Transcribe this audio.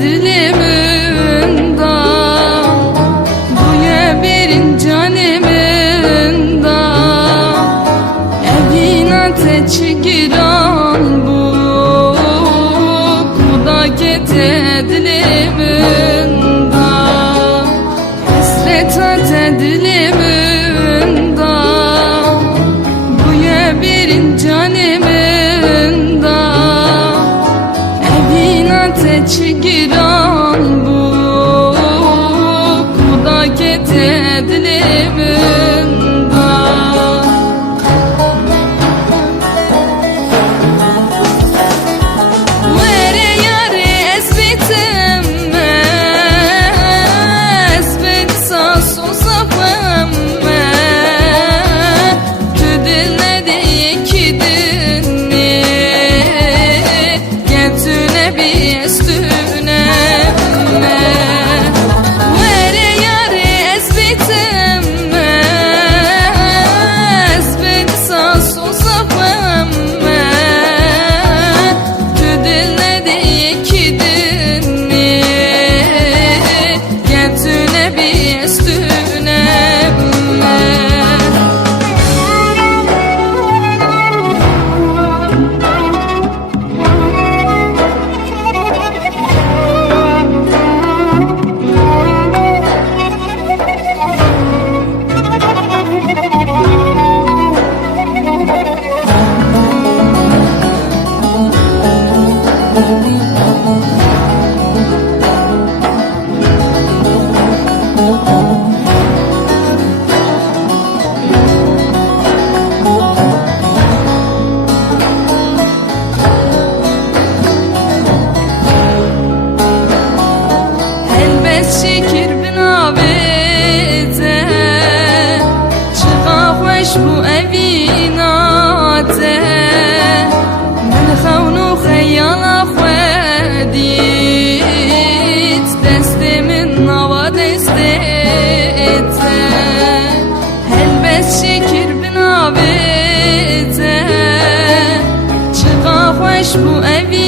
dilimin da Duya birin canimin da Evine teçi giran bu Kuda gete dilimin da Hasret ate dilimin da Duya birin canimin da Evine teçi giran bu Kuda gete dilimin da Vere yare esbitim Esbit sasun sapım Tüdille de yekidini Getüne bir üstüne Vere yare esbitim Esbit sasun sapım Tüdille de yekidini Getüne bir üstüne Elbet şekir binavete Çıqa xoş bu evinate Min xevnu xeyala xvedit Destimin nava destete Elbet şekir binavete Çıqa xoş bu evinate